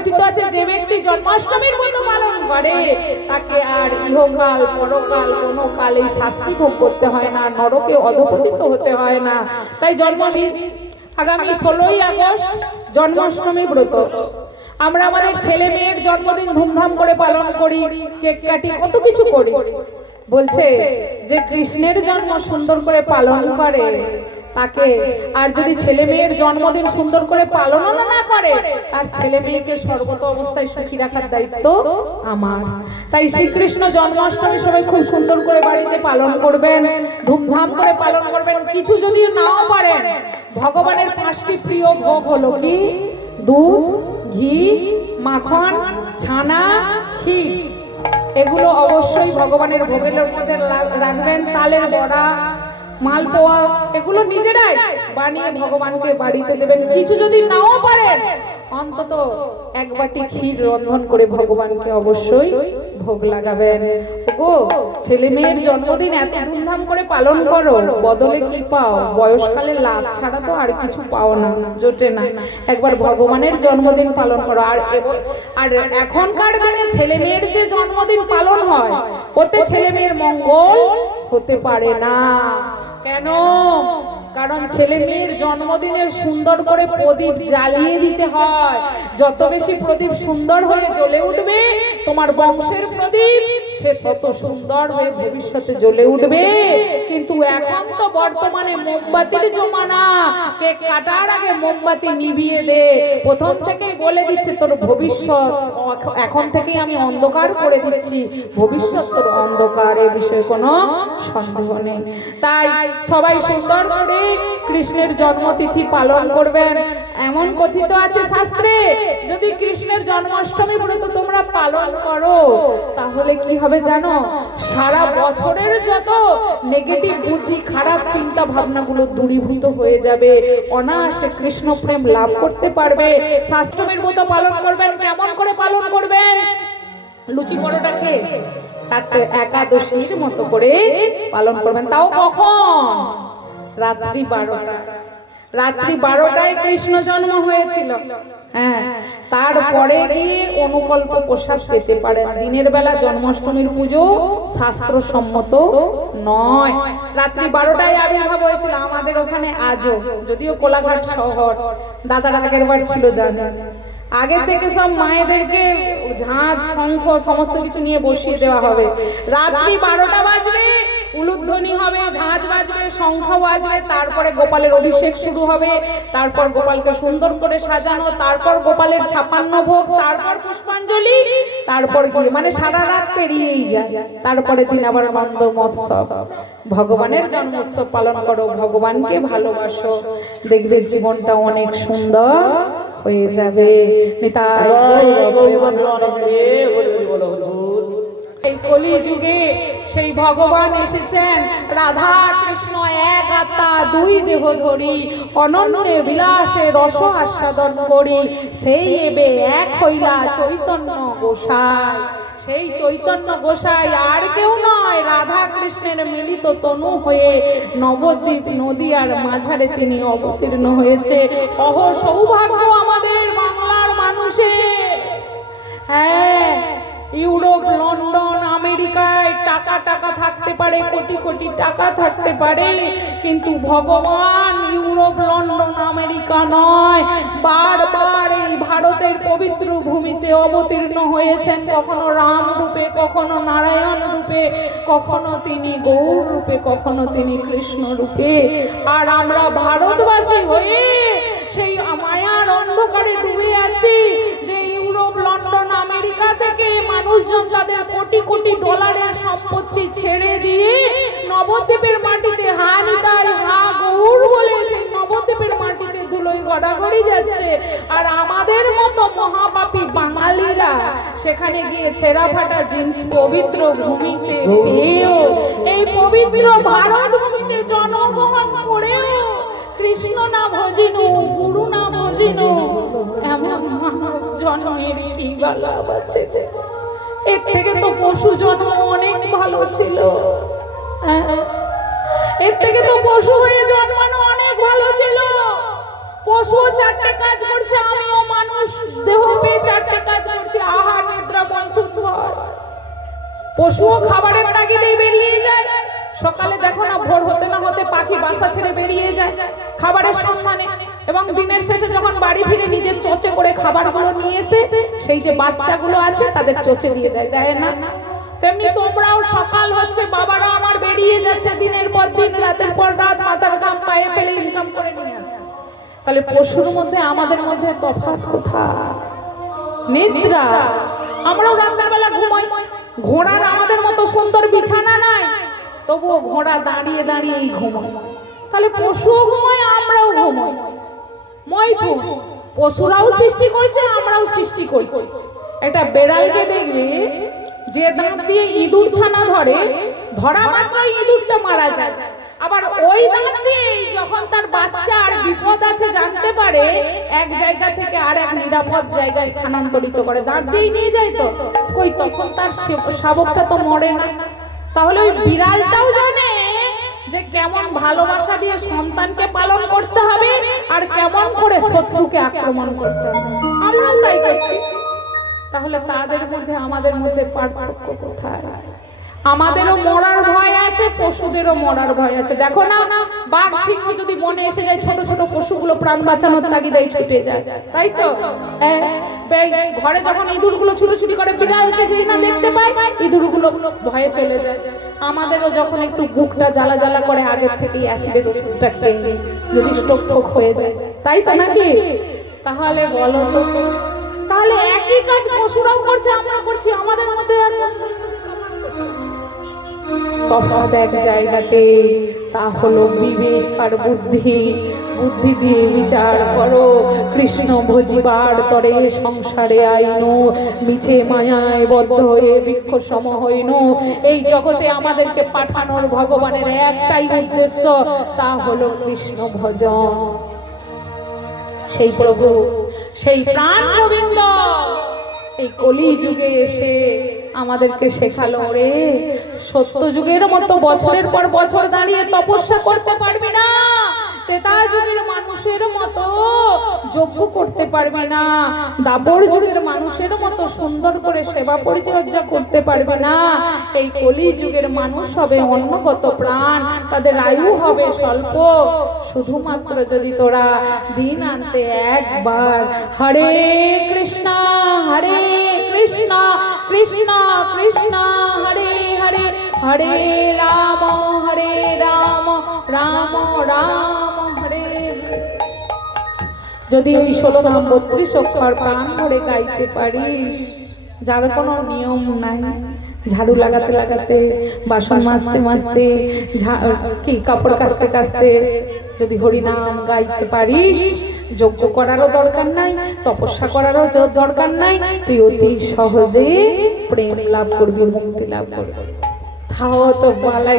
কথিত আছে যে ব্যক্তি জন্মাষ্টমীর মতো পালন করে, তাকে আর ইহকাল, পরকাল, কোনো কালে শাস্তি ভোগ করতে হয় না, নরকে অধপতিত হতে হয় না। তাই জন্মাষ্টমী, আগামী ষোলোই আগস্ট জন্মাষ্টমী ব্রত। আমরা আমাদের ছেলে মেয়ের জন্মদিন ধুমধাম করে পালন করি, কেক কাটি, কত কিছু করি। বলছে যে কৃষ্ণের জন্ম সুন্দর করে পালন করে। তাকে। আর যদি ছেলে মেয়ের জন্মদিন সুন্দর করে পালন না করে, তার ছেলে মেয়েকে সর্বত অবস্থায় সুখী রাখার দায়িত্ব আমার। তাই শ্রীকৃষ্ণ জন্মাষ্টমী সবাই খুব সুন্দর করে বাড়িতে পালন করবেন, ধুমধাম করে পালন করবেন, কিছু যদি নাও পারেন। ভগবানের পাঁচটি প্রিয় ভোগ হলো কি? দুধ, ঘি, মাখন, ছানা, ক্ষীর। এগুলো অবশ্যই ভগবানের ভোগের মধ্যে রাখবেন। তালের বড়া মালপোয়া এগুলো নিজেরাই বানিয়ে ভগবানকে বাড়িতে দেবেন। কিছু যদি নাও পারেন, অন্তত এক বাটি ক্ষীর রন্ধন করে ভগবানকে অবশ্যই ভোগ লাগাবেন। গো ছেলে মেয়ের জন্মদিন এত ধুমধাম করে পালন করো। বদলে কি পাও? বয়সকালে লাভ ছাড়া তো আর কিছু পাও না, জোটে না। একবার ভগবানের জন্মদিন পালন করো। আর আর এখনকার দিনে ছেলে মেয়ের যে জন্মদিন পালন হয়, ওতে ছেলে মেয়ের মঙ্গল হতে পারে না। কেন কারণ ছেলে মেয়ের জন্মদিনে সুন্দর করে প্রদীপ জ্বালিয়ে দিতে হয়। যত বেশি প্রদীপ সুন্দর হয়ে জ্বলে উঠবে, তোমার বংশের প্রদীপ, সে তত সুন্দর হয়ে ভবিষ্যতে জ্বলে উঠবে। কিন্তু এখন তো বর্তমানে মোমবাতির জমানা। কেক কাটার আগে মোমবাতি নিভিয়ে দে। প্রথম থেকেই বলে দিচ্ছে তোর ভবিষ্যৎ। এখন থেকেই আমি অন্ধকার করে দিচ্ছি। ভবিষ্যৎ তোর অন্ধকার, এ বিষয়ে কোনো সন্দেহ নেই। তাই সবাই সুন্দর করে কৃষ্ণের জন্মতিথি পালন করবেন। এমন কথিত আছে শাস্ত্রে, যদি কৃষ্ণের জন্মাষ্টমী ব্রত তোমরা পালন করো, তাহলে কি হবে জানো? সারা বছরের যত নেগেটিভ বুদ্ধি, খারাপ চিন্তা ভাবনাগুলো দূরীভূত হয়ে যাবে। অনায়াসে কৃষ্ণ প্রেম লাভ করতে পারবে। শাস্ত্রমের ব্রত পালন করবেন, কেমন করে পালন করবেন? লুচি পরোটা খেয়ে তাতে একাদশীর মতো করে পালন করবেন। তাও কখন? রাত্রি বারোটা রাত্রি বারোটায় কৃষ্ণ জন্ম হয়েছিল। হ্যাঁ তারপরে গিয়ে অনুকল্প প্রসাদ পেতে পারেন। দিনের বেলা জন্মাষ্টমীর পুজো শাস্ত্রসম্মত নয়। রাত্রি বারোটায় আবির্ভাব হয়েছিল আমাদের ওখানে আজও, যদিও কোলাঘাট শহর। দাদার আগের বার ছিল জানেন আগে থেকে সব মায়েদেরকে ঝাঁজ, শঙ্খ, সমস্ত কিছু নিয়ে বসিয়ে দেওয়া হবে। রাত্রি বারোটা বাজবে উলুধ্বনি হবে ঝাঁঝ বাজবে শঙ্খ বাজবে তারপরে গোপালের অভিষেক শুরু হবে। তারপর গোপালকে সুন্দর করে সাজানো তারপর গোপালের ছাপান্ন ভোগ তারপর পুষ্পাঞ্জলি তারপর গিয়ে মানে সারা রাত পেরিয়েই যায়। তারপরে দিন আবার আনন্দ মহোৎসব। ভগবানের জন্মোৎসব পালন করো ভগবানকে ভালোবাসো। দেখবে জীবনটা অনেক সুন্দর হয়ে যাবে। নিতাই এই কলি যুগে সেই ভগবান এসেছেন রাধা কৃষ্ণ এক আত্মা, দুই দেহ ধরি, অনন্যে বিলাসে রস আস্বাদন করি। সেই এবে এক হইলা চৈতন্য গোসাই। সেই চৈতন্য গোসাই আর কেউ নয় রাধা কৃষ্ণের মিলিত তনু হয়ে নবদ্বীপ নদী আর মাঝারে তিনি অবতীর্ণ হয়েছে। অহ সৌভাগ্য আমাদের বাংলার মানুষের। হ্যাঁ ইউরোপ, লন্ডন, আমেরিকায় টাকা টাকা থাকতে পারে, কোটি কোটি টাকা থাকতে পারে, কিন্তু ভগবান ইউরোপ, লন্ডন, আমেরিকা নয়। বারবার এই ভারতের পবিত্র ভূমিতে অবতীর্ণ হয়েছেন, কখনো রাম রূপে, কখনো নারায়ণ রূপে, কখনো তিনি গৌর রূপে, কখনো তিনি কৃষ্ণ রূপে। আর আমরা ভারতবাসী হয়ে মানুষজন তাদের কোটি কোটি ডলারের সম্পত্তি ছেড়ে দিয়ে নবদ্বীপের মাটিতে হা নিতাই হা গৌর বলে সেই নবদ্বীপের মাটিতে ধুলোই গড়াগড়ি যাচ্ছে আর আমাদের মতো মহাপাপী বাঙালিরা সেখানে গিয়ে ছেঁড়া ফাটা জিন্স পবিত্র ভূমিতে পেয়েও, এই পবিত্র ভারত ভূমিতে জন্মগ্রহণ করেও কৃষ্ণ না ভজিনু গুরু না ভজিনু এমন মানব জন্মের কি আছে যে? এর থেকে তো পশু জন্ম অনেক ভালো ছিল। হ্যাঁ, হ্যাঁ। এর থেকে তো পশু হয়ে জন্মানো অনেক ভালো ছিল। পশু চারটে কাজ করছে, আমিও মানুষ। দেহ পেয়ে চারটে কাজ করছে, আহার, নিদ্রা বন্ধু হয় পশুও খাবারের তাগিদে বেরিয়ে যায়। সকালে দেখো না, ভোর হতে না হতে পাখি বাসা ছেড়ে বেরিয়ে যায়। খাবারের সম্মানে এবং দিনের শেষে যখন বাড়ি ফিরে নিজের চোচে করে খাবারগুলো নিয়ে এসে সেই যে বাচ্চাগুলো আছে তাদের চোচে দিয়ে দেয় দেয় না। তেমনি তোমরাও সকাল হচ্ছে, বাবারা আমার বেরিয়ে যাচ্ছে দিনের পর দিন, রাতের পর রাত, মাথার গাম পায়ে ফেলে ইনকাম করে নিয়ে আসছে। তাহলে পশুর মধ্যে, আমাদের মধ্যে তফাৎ কোথায়? নিদ্রা। আমরাও রাতের বেলা ঘুমাই। ঘোড়ার আমাদের মতো সুন্দর বিছানা নাই, তবুও ঘোড়া দাঁড়িয়ে দাঁড়িয়েই ঘুমায়। তাহলে পশুও ঘুমায়, আমরাও ঘুমাই। মৈথুন পশুরাও সৃষ্টি করেছে, আমরাও সৃষ্টি করছি। একটা বেড়ালকে দেখবে, যে দাঁত দিয়ে ইঁদুর ছানা ধরে, ধরা মাত্র ইঁদুরটা মারা যায়। আবার ওই দাঁত দিয়ে যখন তার বাচ্চা আর বিপদ আছে জানতে পারে, এক জায়গা থেকে আর এক নিরাপদ জায়গায় স্থানান্তরিত করে। দাঁত দিয়ে নিয়ে যায় তো? কই, তখন তার শাবকটা তো মরে না। তাহলে ওই বিড়ালটাও জানে যে কেমন ভালোবাসা দিয়ে সন্তানকে পালন করতে হবে আর কেমন করে শত্রুকে আক্রমণ করতে হবে? আমরাও তাই করছি। তাহলে তাদের মধ্যে আমাদের মধ্যে পার্থক্য কোথায়? আমাদেরও মরার ভয় আছে পশুদেরও মরার ভয় আছে। দেখো না বাঘ সিংহ যদি মনে এসে যায় ছোট ছোট পশুগুলো প্রাণ বাঁচানোর তাগিদাই ছুটে যায়। তাই তো? হ্যাঁ, ঘরে যখন ইঁদুরগুলো ছুটোছুটি করে বিড়ালকে যেই না দেখতে পায় ইঁদুরগুলো ভয়ে চলে যায়। আমাদেরও যখন একটু বুকটা জ্বালা জ্বালা করে আগের থেকেই অ্যাসিডের ওষুধটা খেয়ে যদি স্টোক টোক হয়ে যায়। তাই তো নাকি? তাহলে বলো তো। তাহলে একই কাজ পশুরাও করছে আমরা করছি, আমাদের মধ্যে আর তফাৎ এক জায়গাতে তা হলো বিবেক আর বুদ্ধি। বুদ্ধি দিয়ে বিচার করো। কৃষ্ণ ভজিবার তরে সংসারে আইনো। মিছে মায়ায় বদ্ধ হয়ে বৃক্ষ সম হইন। এই জগতে আমাদেরকে পাঠানোর ভগবানের একটাই উদ্দেশ্য, তা হলো কৃষ্ণ ভজন। সেই প্রভু, সেই প্রাণ গোবিন্দ, এই কলি যুগে এসে আমাদেরকে শেখালো রে। সত্য যুগের মতো বছরের পর বছর দাঁড়িয়ে তপস্যা করতে পারবি না। যুগের মানুষের মতো করতে পারবি না। যুগের মানুষের মতো সুন্দর করে সেবা পরিচর্যা করতে পারবে না। এই কলি যুগের মানুষ হবে প্রাণ। তাদের হবে স্বল্প। শুধুমাত্র যদি তোরা দিন আনতে একবার হরে কৃষ্ণ, হরে কৃষ্ণ কৃষ্ণ কৃষ্ণ, হরে হরে হরে রাম হরে রাম রাম রাম, হরে যদি ওই ষোলো নাম বত্রিশ অক্ষর প্রাণ ভরে গাইতে পারিস, যার কোনো নিয়ম নাই। ঝাড়ু লাগাতে লাগাতে, বাসন মাজতে মাজতে কি কাপড় কাচতে কাচতে যদি হরিনাম গাইতে পারিস যজ্ঞ করারও দরকার নাই, তপস্যা করারও দরকার নাই। তুই অতি সহজে প্রেম লাভ করবি, মুক্তি লাভ করবি। তাও তো বালাই